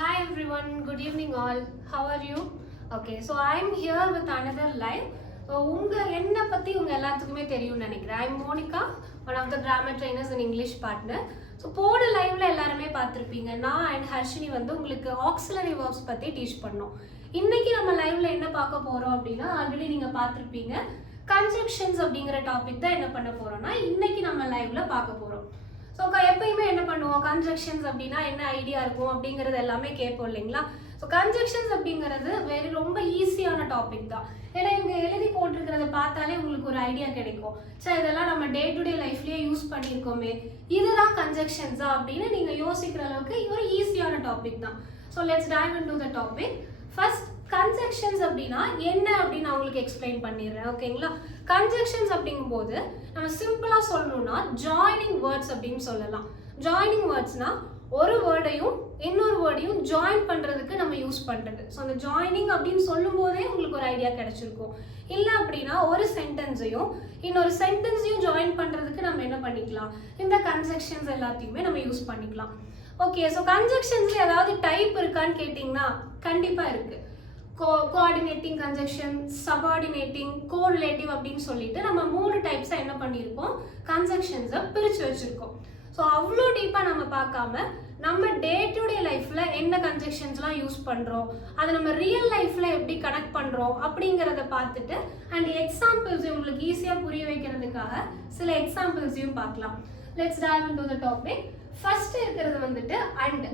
Hi everyone, good evening all. How are you? Okay, so I'm here with another live. உங்க என்ன பத்தி உங்க எல்லாத்துக்குமே தெரியும்னு நினைக்கிறேன். I'm Monica, one of the grammar trainers and English partner. So போன லைவ்ல எல்லாருமே பார்த்துருப்பீங்க. நான் அண்ட் ஹர்ஷினி வந்து உங்களுக்கு ஆக்சிலரி வேர்ப்ஸ் பத்தி டீச் பண்ணோம். இன்னைக்கு நம்ம லைவ்ல என்ன பார்க்க போறோம் அப்படின்னா ஆல்ரெடி நீங்க பார்த்துருப்பீங்க. கன்ஜங்ஷன்ஸ் அப்படிங்கிற டாபிக் தான் என்ன பண்ண போறோம்னா இன்னைக்கு நம்ம லைவ்ல பார்க்க போறோம். ஸோ எப்பயுமே என்ன பண்ணுவோம், கன்ஜங்ஷன்ஸ் அப்படின்னா என்ன ஐடியா இருக்கும் அப்படிங்கிறது எல்லாமே கேட்போம் இல்லைங்களா. ஸோ கன்ஜங்ஷன்ஸ் அப்படிங்கிறது ரொம்ப ஈஸியான டாபிக் தான். ஏன்னா இவங்க எழுதி போட்டிருக்கிறத பார்த்தாலே உங்களுக்கு ஒரு ஐடியா கிடைக்கும். ஸோ இதெல்லாம் நம்ம டே டு டே லைஃப்லேயே யூஸ் பண்ணியிருக்கோமே, இதுதான் கன்ஜங்ஷன்ஸா அப்படின்னு நீங்கள் யோசிக்கிற அளவுக்கு ஒரு ஈஸியான டாபிக் தான். So let's dive into the topic. First conjunctions அப்படின்னா என்ன அப்படின்னு நான் உங்களுக்கு எக்ஸ்பிளைன் பண்ணிடுறேன். ஓகேங்களா. கன்ஜங்ஷன்ஸ் அப்படிங்கும்போது நம்ம சிம்பிளா சொல்லணும்னா ஜாயினிங் வேர்ட்ஸ் அப்படின்னு சொல்லலாம். ஜாயினிங் வேர்ட்ஸ்னா ஒரு வேர்டையும் இன்னொரு வேர்டையும் ஜாயின் பண்றதுக்கு நம்ம யூஸ் பண்றது. ஸோ அந்த ஜாயினிங் அப்படின்னு சொல்லும் போதே உங்களுக்கு ஒரு ஐடியா கிடைச்சிருக்கும். இல்லை அப்படின்னா ஒரு சென்டென்ஸையும் இன்னொரு சென்டென்ஸையும் ஜாயின் பண்றதுக்கு நம்ம என்ன பண்ணிக்கலாம், இந்த கன்ஜங்ஷன்ஸ் எல்லாத்தையுமே நம்ம யூஸ் பண்ணிக்கலாம். ஓகே, ஸோ கன்ஜங்ஷன்ஸ்ல ஏதாவது டைப் இருக்கான்னு கேட்டிங்கன்னா கண்டிப்பா இருக்கு. கோஆர்டினேட்டிங் கன்ஜங்ஷன், சபார்டினேட்டிங், கோரிலேட்டிவ் அப்படின்னு சொல்லிட்டு நம்ம 3 டைப்ஸா என்ன பண்ணியிருக்கோம், கன்ஜங்ஷன்ஸை பிரிச்சு வச்சிருக்கோம். ஸோ அவ்வளோ டீப்பாக நம்ம பார்க்காம நம்ம டே டு டே லைஃப்ல என்ன கன்ஜங்ஷன்ஸ்லாம் யூஸ் பண்றோம், அதை நம்ம ரியல் லைஃப்ல எப்படி கனெக்ட் பண்றோம் அப்படிங்கிறத பார்த்துட்டு அண்ட் எக்ஸாம்பிள்ஸ் உங்களுக்கு ஈஸியா புரிய வைக்கிறதுக்காக சில எக்ஸாம்பிள்ஸையும் பார்க்கலாம். Let's dive into the topic. First இருக்கிறது வந்துட்டு அண்ட்.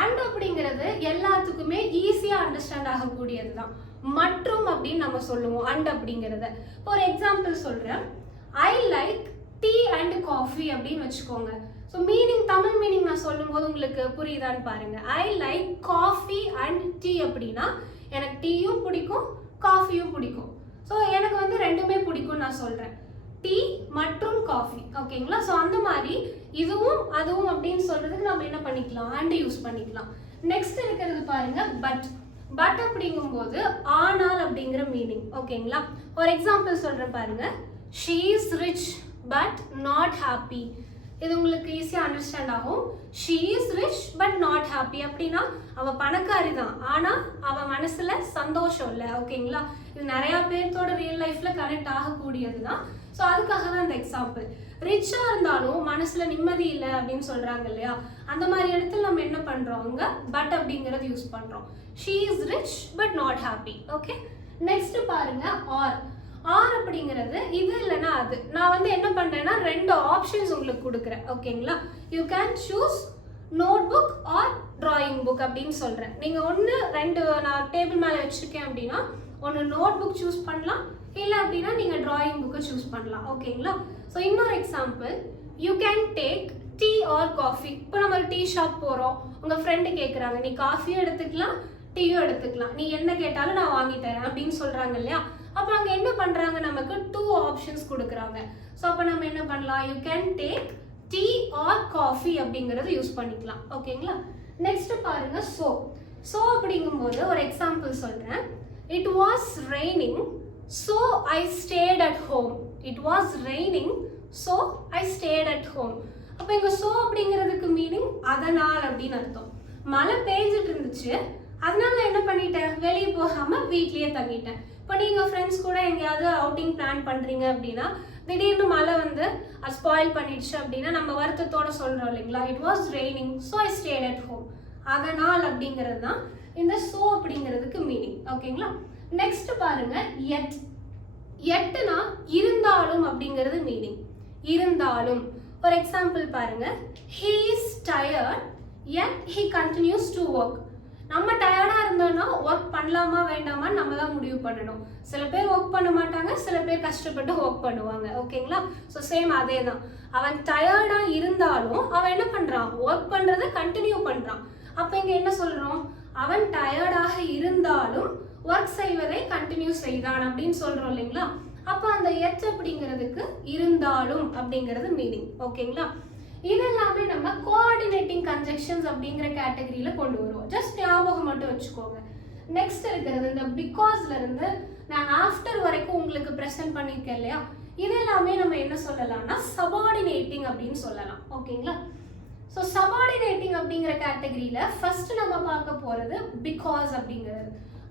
அண்ட் அப்படிங்கிறது எல்லாத்துக்குமே ஈஸியா அண்டர்ஸ்டாண்ட் ஆகக்கூடியது தான். மற்றும் அப்படின்னு நம்ம சொல்லுவோம் அண்ட் அப்படிங்கிறத. ஒரு எக்ஸாம்பிள் சொல்றேன். I like tea and coffee அப்படின்னு வச்சுக்கோங்க. ஸோ மீனிங், தமிழ் மீனிங் நான் சொல்லும் போது உங்களுக்கு புரியுதான்னு பாருங்க. I like coffee and tea அப்படின்னா எனக்கு டீயும் பிடிக்கும் காஃபியும் பிடிக்கும். ஸோ எனக்கு வந்து ரெண்டுமே பிடிக்கும் நான் சொல்றேன், டீ மற்றும் காஃபி. ஓகேங்களா. ஸோ அந்த மாதிரி இதுவும் அதுவும் அப்படின்னு சொல்றதுக்கு நம்ம என்ன பண்ணிக்கலாம், அண்ட் யூஸ் பண்ணிக்கலாம். நெக்ஸ்ட் இருக்கிறது பாருங்க பட். பட் அப்படிங்கும்போது ஆனால் அப்படிங்கிற மீனிங். ஓகேங்களா. ஒரு எக்ஸாம்பிள் சொல்றேன் பாருங்க. She is rich but not happy. இது உங்களுக்கு ஈஸியா அண்டர்ஸ்டாண்ட் ஆகும். She is rich but not happy அப்படின்னா அவ பணக்காரி தான், ஆனா அவ மனசுல சந்தோஷம் இல்லை. ஓகேங்களா. இது நிறைய பேர்த்தோட ரியல் லைஃப்ல கனெக்ட் ஆகக்கூடியது தான். ஸோ அதுக்காக தான் இந்த எக்ஸாம்பிள். ரிச்சா இருந்தாலும் மனசுல நிம்மதி இல்லை அப்படின்னு சொல்றாங்க இல்லையா, அந்த மாதிரி இடத்துல நம்ம என்ன பண்றோம், அங்க பட் அப்படிங்கறது யூஸ் பண்றோம். She is rich but not happy. Okay. Next பாருங்க ஆர். ஆர் அப்படிங்கிறது இது இல்லைன்னா அது. நான் வந்து என்ன பண்றேன்னா 2 ஆப்ஷன்ஸ் உங்களுக்கு கொடுக்குறேன். ஓகேங்களா. You can choose note book or drawing book அப்படின்னு சொல்றேன். நீங்க 2 நான் டேபிள் மேல வச்சிருக்கேன் அப்படின்னா ஒன்று நோட் புக் சூஸ் பண்ணலாம், இல்லை அப்படின்னா நீங்க டிராயிங் புக்கை சூஸ் பண்ணலாம். ஓகேங்களா. ஸோ இன்னொரு example, you can take tea R coffee. இப்போ நம்ம ஒரு டீ ஷாப் போறோம், உங்க ஃப்ரெண்டு கேட்குறாங்க நீ காஃபியும் எடுத்துக்கலாம் டீயும் எடுத்துக்கலாம், நீ என்ன கேட்டாலும் நான் வாங்கி தரேன் அப்படின்னு சொல்றாங்க இல்லையா. அப்போ அங்கே என்ன பண்றாங்க, நமக்கு 2 ஆப்ஷன்ஸ் கொடுக்குறாங்க. ஸோ அப்போ நம்ம என்ன பண்ணலாம், you can take tea R coffee அப்படிங்கறது யூஸ் பண்ணிக்கலாம். ஓகேங்களா. நெக்ஸ்ட் பாருங்க சோ. சோ அப்படிங்கும்போது ஒரு எக்ஸாம்பிள் சொல்றேன். It was raining so I stayed at home. It was raining so I stayed at home. அப்போ இங்க சோ அப்படிங்கிறதுக்கு மீனிங் அதனால் அப்படின்னு அர்த்தம். மழை பெய்ஞ்சிட்டு இருந்துச்சு, அதனால என்ன பண்ணிட்டேன், வெளியே போகாம வீட்லயே தங்கிட்டேன். இப்போ நீங்க ஃப்ரெண்ட்ஸ் கூட எங்கேயாவது அவுட்டிங் பிளான் பண்றீங்க அப்படின்னா திடீர்னு மழை வந்து ஸ்பாயில் பண்ணிடுச்சு அப்படின்னா நம்ம வருத்தத்தோட சொல்றோம் இல்லைங்களா, it was raining so I stayed at home. அதனால் அப்படிங்கிறது தான் இந்த சோ அப்படிங்கிறதுக்கு மீனிங். ஓகேங்களா. நெக்ஸ்ட் பாருங்க எட். எட்டுனா இருந்தாலும் அப்படிங்கிறது மீனிங். இருந்தாலும் ஒரு எக்ஸாம்பிள் பாருங்க. he is tired yet he continues to work. நம்ம டயர்டா இருந்தோம்னா ஒர்க் பண்ணலாமா வேண்டாமா நம்ம தான் முடிவு பண்ணணும். சில பேர் ஒர்க் பண்ண மாட்டாங்க, சில பேர் கஷ்டப்பட்டு ஒர்க் பண்ணுவாங்க. ஓகேங்களா. ஸோ சேம் அதே தான். அவன் டயர்டா இருந்தாலும் அவன் என்ன பண்றான், ஒர்க் பண்றதை கண்டினியூ பண்றான். அப்ப இங்க என்ன சொல்றோம், அவன் டயர்டாக இருந்தாலும் ஒர்க் செய்வதை கண்டினியூ செய்தான் அப்படின்னு சொல்றோம் இல்லைங்களா. அப்ப அந்த எட் அப்படிங்கிறதுக்கு இருந்தாலும் அப்படிங்கிறது மீனிங். ஓகேங்களா. இதெல்லாமே நம்ம கோஆர்டினேட்டிங் கன்ஜங்ஷன்ஸ் அப்படிங்கிற கேட்டகரியில கொண்டு வருவோம். ஜஸ்ட் ஞாபகம் மட்டும் வச்சுக்கோங்க. நெக்ஸ்ட் இருக்கிறது இந்த பிகாஸ்ல இருந்து நான் ஆஃப்டர் வரைக்கும் உங்களுக்கு ப்ரெசென்ட் பண்ணியிருக்கேன் இல்லையா, இதெல்லாமே நம்ம என்ன சொல்லலாம்னா சபார்டினேட்டிங் அப்படின்னு சொல்லலாம். ஓகேங்களா. ஸோ சபார்டினேட்டிங் அப்படிங்கிற கேட்டகரியில் ஃபர்ஸ்ட் நம்ம பார்க்க போகிறது பிகாஸ் அப்படிங்கிறது.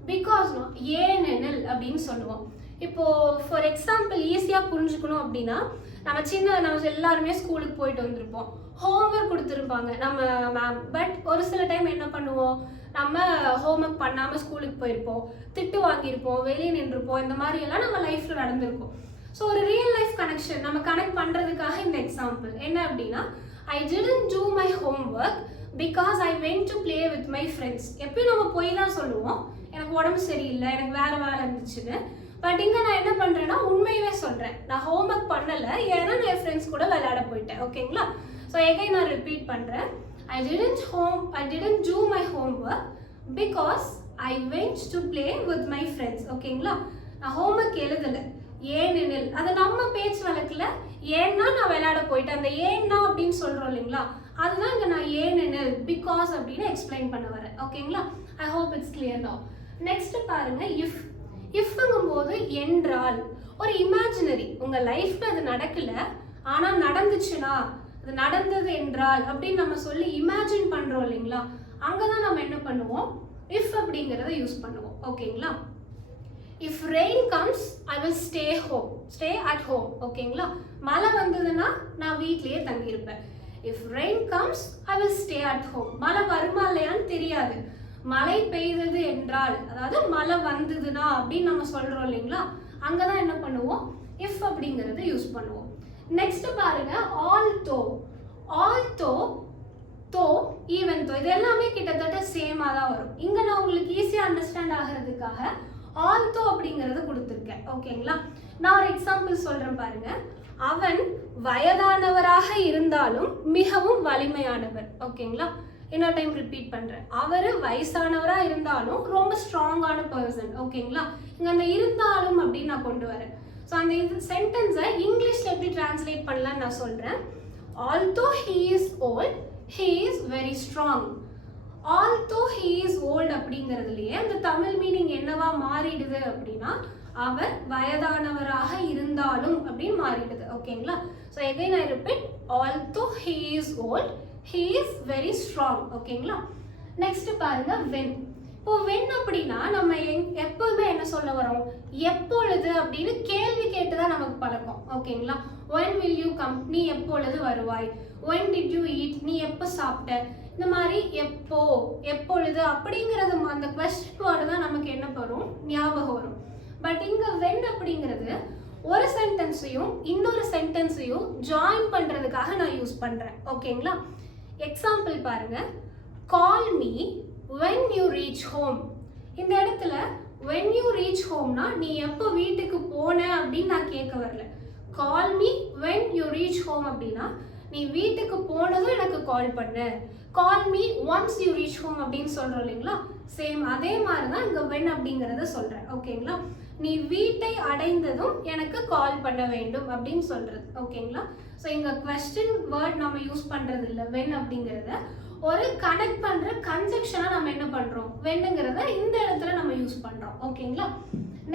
பிகாஸ்னா ஏனெனில் அப்படின்னு சொல்லுவோம். இப்போது ஃபார் எக்ஸாம்பிள் ஈஸியாக புரிஞ்சுக்கணும் அப்படின்னா, நம்ம எல்லாருமே ஸ்கூலுக்கு போயிட்டு வந்திருப்போம், ஹோம்ஒர்க் கொடுத்துருப்பாங்க நம்ம மேம். பட் ஒரு சில டைம் என்ன பண்ணுவோம், நம்ம ஹோம்ஒர்க் பண்ணாமல் ஸ்கூலுக்கு போயிருப்போம், திட்டு வாங்கியிருப்போம், வெளியே நின்றுருப்போம். இந்த மாதிரி எல்லாம் நம்ம லைஃப்பில் நடந்திருக்கும். ஸோ ஒரு ரியல் லைஃப் கனெக்ஷன் நம்ம கனெக்ட் பண்ணுறதுக்காக இந்த எக்ஸாம்பிள் என்ன அப்படின்னா, I didn't do my homework because I went to play with my friends. எப்பயும் நம்ம போய் தான் சொல்லுவோம், எனக்கு உடம்பு சரியில்லை, எனக்கு வேறு வேலை இருந்துச்சுன்னு. பட் இங்கே நான் என்ன பண்ணுறேன்னா உண்மையவே சொல்கிறேன், நான் ஹோம்ஒர்க் பண்ணலை, ஏன்னா நான் என் ஃப்ரெண்ட்ஸ் கூட விளையாட போயிட்டேன். ஓகேங்களா? ஸோ எகைன் நான் ரிப்பீட் பண்ணுறேன், I didn't do my homework because I went to play with my friends. ஓகேங்களா? நான் ஹோம்ஒர்க் எழுதலை, ஏனெனில் அது நம்ம பேச்சு வழக்கில் ஏன்னா நான் விளையாட போயிட்டேன், அந்த ஏன்னா அப்படின்னு சொல்கிறோம் இல்லைங்களா, அதுதான் இங்கே நான் ஏனெனில் பிகாஸ் அப்படின்னு எக்ஸ்பிளைன் பண்ண வரேன். ஓகேங்களா? I hope it's clear now. Next பாருங்க, இஃப்ங்கும் போது என்றால், ஒரு இமேஜினரி உங்கள் லைஃப்பில் அது நடக்கலை ஆனால் நடந்துச்சுன்னா, அது நடந்தது என்றால் அப்படின்னு நம்ம சொல்லி இமேஜின் பண்ணுறோம் இல்லைங்களா, அங்கே தான் நம்ம என்ன பண்ணுவோம், இஃப் அப்படிங்கிறத யூஸ் பண்ணுவோம். ஓகேங்களா? If rain comes I will stay at home. ஓகேங்களா? மழை வந்ததுன்னா நான் வீட்லேயே தங்கியிருப்பேன். If rain comes I will stay at home. மழை வருமா இல்லையான்னு தெரியாது, மழை பெய்தது என்றால், அதாவது மழை வந்ததுன்னா அப்படின்னு நம்ம சொல்கிறோம் இல்லைங்களா, அங்கே தான் என்ன பண்ணுவோம், இஃப் அப்படிங்கிறத யூஸ் பண்ணுவோம். நெக்ஸ்ட் பாருங்க, ஆல்தோ, ஈவன் தோ, இது எல்லாமே கிட்டத்தட்ட சேமாக தான் வரும். இங்கே நான் உங்களுக்கு ஈஸியாக அண்டர்ஸ்டாண்ட் ஆகிறதுக்காக ஆல்தோ அப்படிங்கிறது கொடுத்துருக்கேன். ஓகேங்களா? நான் ஒரு எக்ஸாம்பிள் சொல்கிறேன் பாருங்க. அவன் வயதானவராக இருந்தாலும் மிகவும் வலிமையானவர். ஓகேங்களா? இன்னொரு டைம் ரிப்பீட் பண்ணுறேன், அவர் வயசானவராக இருந்தாலும் ரொம்ப ஸ்ட்ராங்கான பர்சன். ஓகேங்களா? இங்கே அந்த இருந்தாலும் அப்படின்னு நான் கொண்டு வரேன். ஸோ அந்த இது சென்டென்ஸை இங்கிலீஷில் எப்படி டிரான்ஸ்லேட் பண்ணலான்னு நான் சொல்கிறேன். Although he is old he is very strong. Although he is old அப்படிங்கிறதுலையே அந்த தமிழ் மீனிங் என்னவா மாறிடுது அப்படின்னா, அவர் வயதானவராக இருந்தாலும் அப்படின்னு மாறிடுது. ஓகேங்களா? So again I repeat, although he is old he is very strong. ஓகேங்களா? நெக்ஸ்ட் பாருங்க, வென். இப்போ வென் அப்படின்னா நம்ம எப்போதுமே என்ன சொல்ல வரோம், எப்பொழுது அப்படின்னு கேள்வி கேட்டு தான் நமக்கு பழக்கம். ஓகேங்களா? when will you come, நீ எப்பொழுது வருவாய். when did you eat, நீ எப்போ சாப்பிட்ட. இந்த மாதிரி எப்போ, எப்பொழுது அப்படிங்கிறது அந்த கொஸ்டின் வேர்டு தான் நமக்கு என்ன வரும், ஞாபகம் வரும். பட் இங்கே வென் அப்படிங்கிறது ஒரு சென்டென்ஸையும் இன்னொரு சென்டென்ஸையும் ஜாயின் பண்ணுறதுக்காக நான் யூஸ் பண்ணுறேன். ஓகேங்களா? எக்ஸாம்பிள் பாருங்க, call me when you reach home. இந்த இடத்துல when you reach homeனா நீ எப்போ வீட்டுக்கு போன அப்படின்னு நான் கேட்க வரல. Call me when you reach home அப்படின்னா நீ வீட்டுக்கு போனதும் எனக்கு கால் பண்ணு. Call me once you reach home அப்படின்னு சொல்கிறோம் இல்லைங்களா, சேம் அதே மாதிரி தான் இங்கே when அப்படிங்கிறத சொல்கிறேன். ஓகேங்களா? நீ வீட்டை அடைந்ததும் எனக்கு கால் பண்ண வேண்டும் அப்படின்னு சொல்கிறது. ஓகேங்களா? ஸோ இங்கே கொஸ்டின் வேர்ட் நம்ம யூஸ் பண்ணுறது இல்லை, when அப்படிங்கிறத ஒரு கனெக்ட் பண்ணுற கன்ஜெக்ஷனாக நம்ம என்ன பண்ணுறோம், வென்னுங்கிறத இந்த இடத்துல நம்ம யூஸ் பண்ணுறோம். ஓகேங்களா?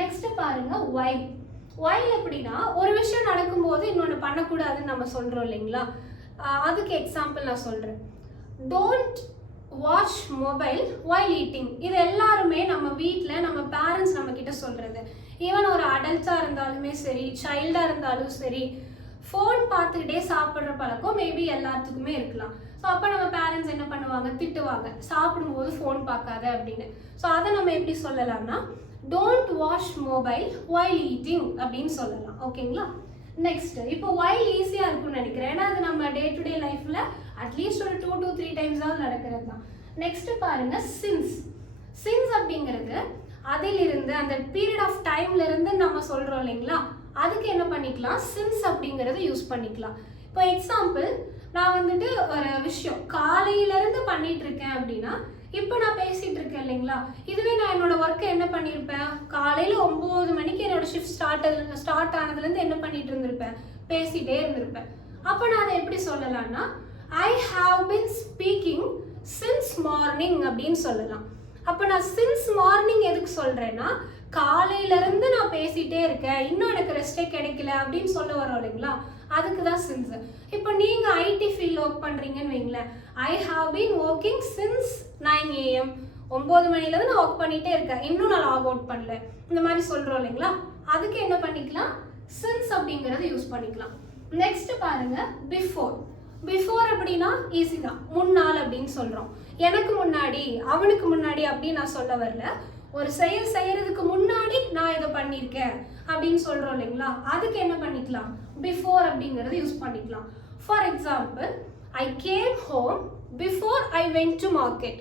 நெக்ஸ்ட் பாருங்க, வைல். வைல் அப்படின்னா ஒரு விஷயம் நடக்கும்போது இன்னொன்று பண்ணக்கூடாதுன்னு நம்ம சொல்கிறோம் இல்லைங்களா, அதுக்கு எக்ஸாம்பிள் நான் சொல்கிறேன். Don't watch mobile while eating. இது எல்லாருமே நம்ம வீட்டில் நம்ம பேரண்ட்ஸ் நம்ம கிட்ட சொல்கிறது. ஈவன் ஒரு அடல்ட்டாக இருந்தாலுமே சரி, சைல்டாக இருந்தாலும் சரி, ஃபோன் பார்த்துக்கிட்டே சாப்பிட்ற பழக்கம் மேபி எல்லாத்துக்குமே இருக்கலாம். ஸோ அப்போ நம்ம பேரண்ட்ஸ் என்ன பண்ணுவாங்க, திட்டுவாங்க, சாப்பிடும்போது ஃபோன் பார்க்காத அப்படின்னு. ஸோ அதை நம்ம எப்படி சொல்லலாம்னா, don't watch mobile while eating அப்படின்னு சொல்லலாம். ஓகேங்களா? நெக்ஸ்ட், இப்போ வைல் ஈஸியாக இருக்கும்னு நினைக்கிறேன், ஏன்னா அது நம்ம டே டு டே லைஃப்பில் அட்லீஸ்ட் ஒரு 2 to 3 times தான் நடக்கிறது தான். நெக்ஸ்ட் பாருங்க, சின்ஸ். சின்ஸ் அப்படிங்கிறது அதிலிருந்து, அந்த பீரியட் ஆஃப் டைம்ல இருந்து நம்ம சொல்கிறோம் இல்லைங்களா, அதுக்கு என்ன பண்ணிக்கலாம், சின்ஸ் அப்படிங்கிறத யூஸ் பண்ணிக்கலாம். இப்போ எக்ஸாம்பிள், நான் வந்துட்டு ஒரு விஷயம் காலையிலேருந்து பண்ணிட்டு இருக்கேன் அப்படின்னா, இப்போ நான் பேசிகிட்டு இருக்கேன் இல்லைங்களா, இதுவே நான் என்னோட ஒர்க்கை என்ன பண்ணியிருப்பேன், காலையில் 9 மணிக்கு என்னோட ஷிஃப்ட் ஸ்டார்ட் ஆனதுலேருந்து என்ன பண்ணிட்டு இருந்திருப்பேன், பேசிகிட்டே இருந்திருப்பேன். அப்போ நான் அதை எப்படி சொல்லலாம்னா, I have been speaking since morning அப்படின்னு சொல்லலாம். அப்போ நான் சின்ஸ் மார்னிங் எதுக்கு சொல்கிறேன்னா, காலையிலேருந்து நான் பேசிகிட்டே இருக்கேன், இன்னும் எனக்கு ரெஸ்ட்டே கிடைக்கல அப்படின்னு சொல்ல வரோம் இல்லைங்களா, அதுக்கு தான் சின்ஸ். இப்போ நீங்கள் ஐடி ஃபீல்டில் ஒர்க் பண்ணுறீங்கன்னு வைங்களேன், I have been working since 9 AM, 9 மணிலேருந்து நான் ஒர்க் பண்ணிகிட்டே இருக்கேன், இன்னும் நான் லாக் அவுட் பண்ணல, இந்த மாதிரி சொல்கிறோம் இல்லைங்களா? அதுக்கு என்ன பண்ணிக்கலாம், சின்ஸ் அப்படிங்கிறத யூஸ் பண்ணிக்கலாம். நெக்ஸ்ட் பாருங்க, பிஃபோர். பிஃபோர் அப்படின்னா ஈஸி தான், முன்னால் அப்படின்னு சொல்கிறோம். எனக்கு முன்னாடி, அவனுக்கு முன்னாடி அப்படின்னு நான் சொல்ல வரல, ஒரு செயல் செய்யறதுக்கு முன்னாடி நான் இதை பண்ணியிருக்கேன் அப்படின்னு சொல்கிறோம் இல்லைங்களா? அதுக்கு என்ன பண்ணிக்கலாம், பிஃபோர் அப்படிங்கிறத யூஸ் பண்ணிக்கலாம். For example, I came home before I went to market.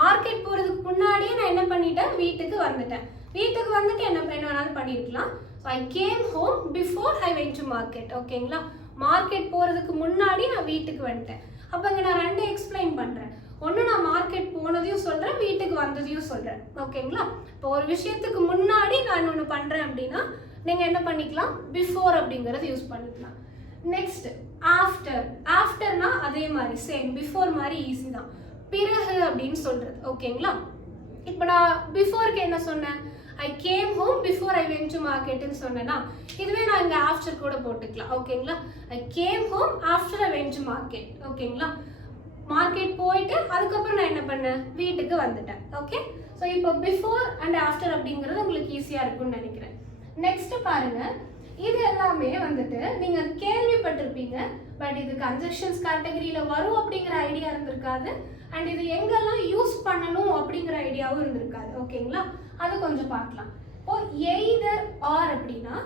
Market போகிறதுக்கு முன்னாடியே நான் என்ன பண்ணிட்டேன், வீட்டுக்கு வந்துட்டேன். வீட்டுக்கு வந்துட்டு என்ன வேணாலும் பண்ணியிருக்கலாம். So I came home before I went to market. ஓகேங்களா? மார்க்கெட் போகிறதுக்கு முன்னாடி நான் வீட்டுக்கு வந்துட்டேன். அப்போ இங்கே நான் ரெண்டு எக்ஸ்பிளைன் பண்ணுறேன். ஒன்று, நான் மார்க்கெட் போனதையும் சொல்கிறேன், வீட்டுக்கு வந்ததையும் சொல்கிறேன். ஓகேங்களா? இப்போ ஒரு விஷயத்துக்கு முன்னாடி நான் ஒன்று பண்ணுறேன் அப்படின்னா நீங்கள் என்ன பண்ணிக்கலாம், பிஃபோர் அப்படிங்கிறத யூஸ் பண்ணிக்கலாம். Next, after. ஆஃப்டர்னா அதே மாதிரி சேம் பிஃபோர் மாதிரி ஈஸி தான், பிறகு அப்படின்னு சொல்கிறது. ஓகேங்களா? இப்போ நான் பிஃபோருக்கு என்ன சொன்னேன், I came home before I went to மார்க்கெட்னு சொன்னேன்னா, இதுவே நான் இங்கே ஆஃப்டர் கூட போட்டுக்கலாம். ஓகேங்களா? I came home after I went to market. ஓகேங்களா? மார்க்கெட் போயிட்டு அதுக்கப்புறம் நான் என்ன பண்ணேன், வீட்டுக்கு வந்துட்டேன். ஓகே, ஸோ இப்போ பிஃபோர் அண்ட் ஆஃப்டர் அப்படிங்கிறது உங்களுக்கு ஈஸியாக இருக்கும்னு நினைக்கிறேன். நெக்ஸ்ட் பாருங்க, இது எல்லாமே வந்துட்டு நீங்கள் கேள்விப்பட்டிருப்பீங்க, பட் இது கன்ஜெக்ஷன்ஸ் கேட்டகரியில் வரும் அப்படிங்கிற ஐடியா இருந்திருக்காது, அண்ட் இது எங்கெல்லாம் யூஸ் பண்ணணும் அப்படிங்கிற ஐடியாவும் இருந்திருக்காது. ஓகேங்களா? அது கொஞ்சம் பார்க்கலாம். இப்போ எய்தர் ஆர் அப்படின்னா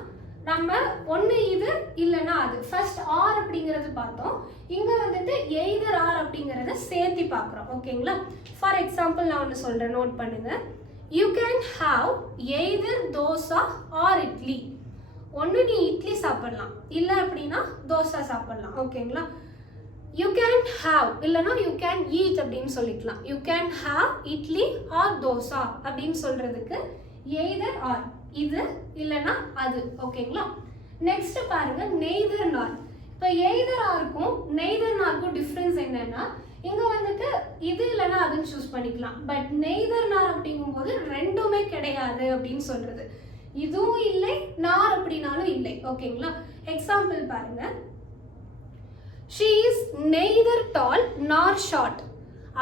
நம்ம ஒன்று இது இல்லைன்னா அது. ஃபர்ஸ்ட் ஆர் அப்படிங்கிறது பார்த்தோம், இங்கே வந்துட்டு எய்தர் ஆர் அப்படிங்கிறத சேர்த்து பார்க்குறோம். ஓகேங்களா? ஃபார் எக்ஸாம்பிள் நான் ஒன்று சொல்கிறேன், நோட் பண்ணுங்க. You can have either dosa or idli. ஒன்று நீ இட்லி சாப்பிடலாம், இல்லை அப்படின்னா தோசை சாப்பிடலாம். ஓகேங்களா? யூ கேன் ஹாவ் இல்லைனா யூ கேன் ஈட் அப்படின்னு சொல்லிக்கலாம். You can have idli or dosa அப்படின்னு சொல்கிறதுக்கு எய்தர் ஆர், இது இல்லைன்னா அது. ஓகேங்களா? நெக்ஸ்ட் பாருங்க, நெய்தர் நார். இப்போ எய்தர் ஆருக்கும் நெய்தர் நாருக்கும் டிஃப்ரென்ஸ் என்னன்னா, இங்கே வந்துட்டு இது இல்லைன்னா அதுன்னு சூஸ் பண்ணிக்கலாம். பட் நெய்தர் நார் அப்படிங்கும்போது ரெண்டுமே கிடையாது அப்படின்னு சொல்றது. இதுவும் இல்லை, நார் அப்படின்னாலும் இல்லை. ஓகேங்களா? எக்ஸாம்பிள் பாருங்க, she is neither tall nor short.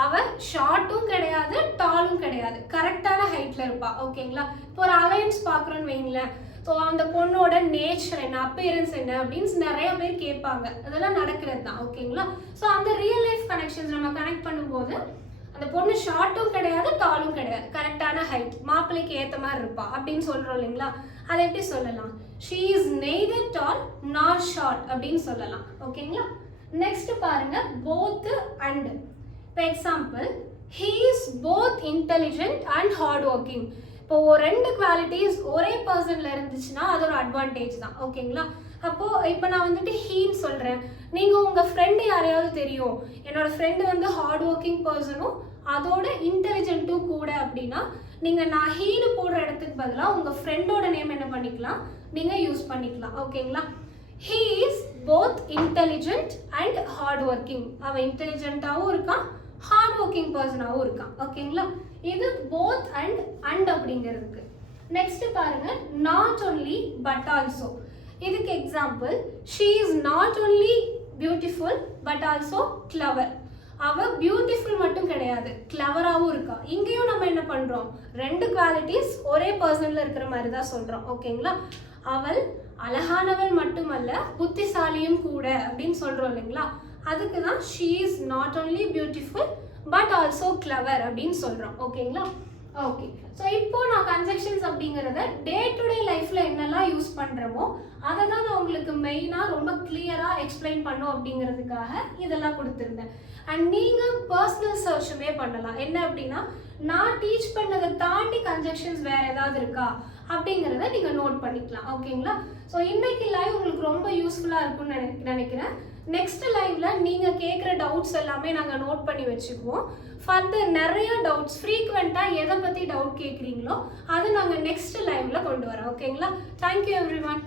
அவ ஷார்ட்டும் கிடையாது, டாலும் கிடையாது, கரெக்டான ஹைட்ல இருப்பா. ஓகேங்களா? இப்போ ஒரு அலையன்ஸ் பார்க்குறோன்னு வைங்களேன், ஸோ அந்த பொண்ணோட நேச்சர் என்ன, அப்பியரன்ஸ் என்ன அப்படின்னு நிறைய பேர் கேட்பாங்க. அதெல்லாம் நடக்கிறது தான். ஓகேங்களா? ஸோ அந்த ரியல் லைஃப் கனெக்ஷன்ஸ் நம்ம கனெக்ட் பண்ணும்போது அந்த பொண்ணு ஷார்ட்டும் கிடையாது, டாலும் கிடையாது, கரெக்டான ஹைட், மாப்பிள்ளைக்கு ஏற்ற மாதிரி இருப்பா அப்படின்னு சொல்கிறோம் இல்லைங்களா? அதை எப்படி சொல்லலாம், she is neither tall nor short அப்படின்னு சொல்லலாம். ஓகேங்களா? நெக்ஸ்ட் பாருங்க, both and. இப்போ example, he is both intelligent and hard working. இப்போ ரெண்டு குவாலிட்டிஸ் ஒரே பர்சன்ல இருந்துச்சுன்னா அது ஒரு அட்வான்டேஜ் தான். ஓகேங்களா? அப்போது இப்போ நான் வந்துட்டு ஹீன்னு சொல்கிறேன், நீங்கள் உங்கள் ஃப்ரெண்டு யாரையாவது தெரியும், என்னோட ஃப்ரெண்டு வந்து ஹார்ட் ஒர்க்கிங் பர்சனும் அதோட இன்டெலிஜென்ட்டும் கூட அப்படின்னா நீங்கள் நான் ஹீனு போடுற இடத்துக்கு பதிலாக உங்கள் ஃப்ரெண்டோட நேம் என்ன பண்ணிக்கலாம், நீங்கள் யூஸ் பண்ணிக்கலாம். ஓகேங்களா? he is both intelligent and hard working. அவன் இன்டெலிஜென்ட்டாகவும் இருக்கான், ஹார்ட் ஒர்க்கிங் பர்சனாகவும் இருக்கான். ஓகேங்களா? இது both and அப்படிங்கிறதுக்கு. நெக்ஸ்ட் பாருங்க, not only but also. இதுக்கு example, she is not only beautiful but also clever. அவ பியூட்டிஃபுல் மட்டும் கிடையாது, கிளவராகவும் இருக்கா. இங்கேயும் நம்ம என்ன பண்ணுறோம், ரெண்டு குவாலிட்டிஸ் ஒரே பர்சனில் இருக்கிற மாதிரி தான் சொல்கிறோம். ஓகேங்களா? அவள் அழகானவள் மட்டுமல்ல, புத்திசாலியும் கூட அப்படின்னு சொல்கிறோம் இல்லைங்களா? அதுக்கு தான் she is not only beautiful but also clever அப்படின்னு சொல்கிறோம். ஓகேங்களா? ஓகே, ஸோ இப்போ நான் கன்ஜெக்ஷன்ஸ் அப்படிங்கிறத டே டு டே லைஃப்பில் என்னெல்லாம் யூஸ் பண்ணுறோமோ அதை தான் நான் உங்களுக்கு மெயினாக ரொம்ப கிளியராக எக்ஸ்பிளைன் பண்ணும் அப்படிங்கிறதுக்காக இதெல்லாம் கொடுத்துருந்தேன். அண்ட் நீங்கள் பர்சனல் சர்ச்சுமே பண்ணலாம். என்ன அப்படின்னா, நான் டீச் பண்ணதை தாண்டி கன்ஜெக்ஷன்ஸ் வேறு ஏதாவது இருக்கா அப்படிங்கிறத நீங்கள் நோட் பண்ணிக்கலாம். ஓகேங்களா? ஸோ இன்னைக்கு லைவ் உங்களுக்கு ரொம்ப யூஸ்ஃபுல்லாக இருக்கும்னு நினைக்கிறேன். நெக்ஸ்ட் லைவ்ல நீங்கள் கேட்குற டவுட்ஸ் எல்லாமே நாங்கள் நோட் பண்ணி வச்சுக்குவோம். ஃபர்தர் நிறைய டவுட்ஸ் ஃப்ரீக்வெண்ட்டாக எதை பற்றி டவுட் கேட்குறீங்களோ அதை நாங்கள் நெக்ஸ்ட் லைவ்ல கொண்டு வரோம். ஓகேங்களா? Thank you every one.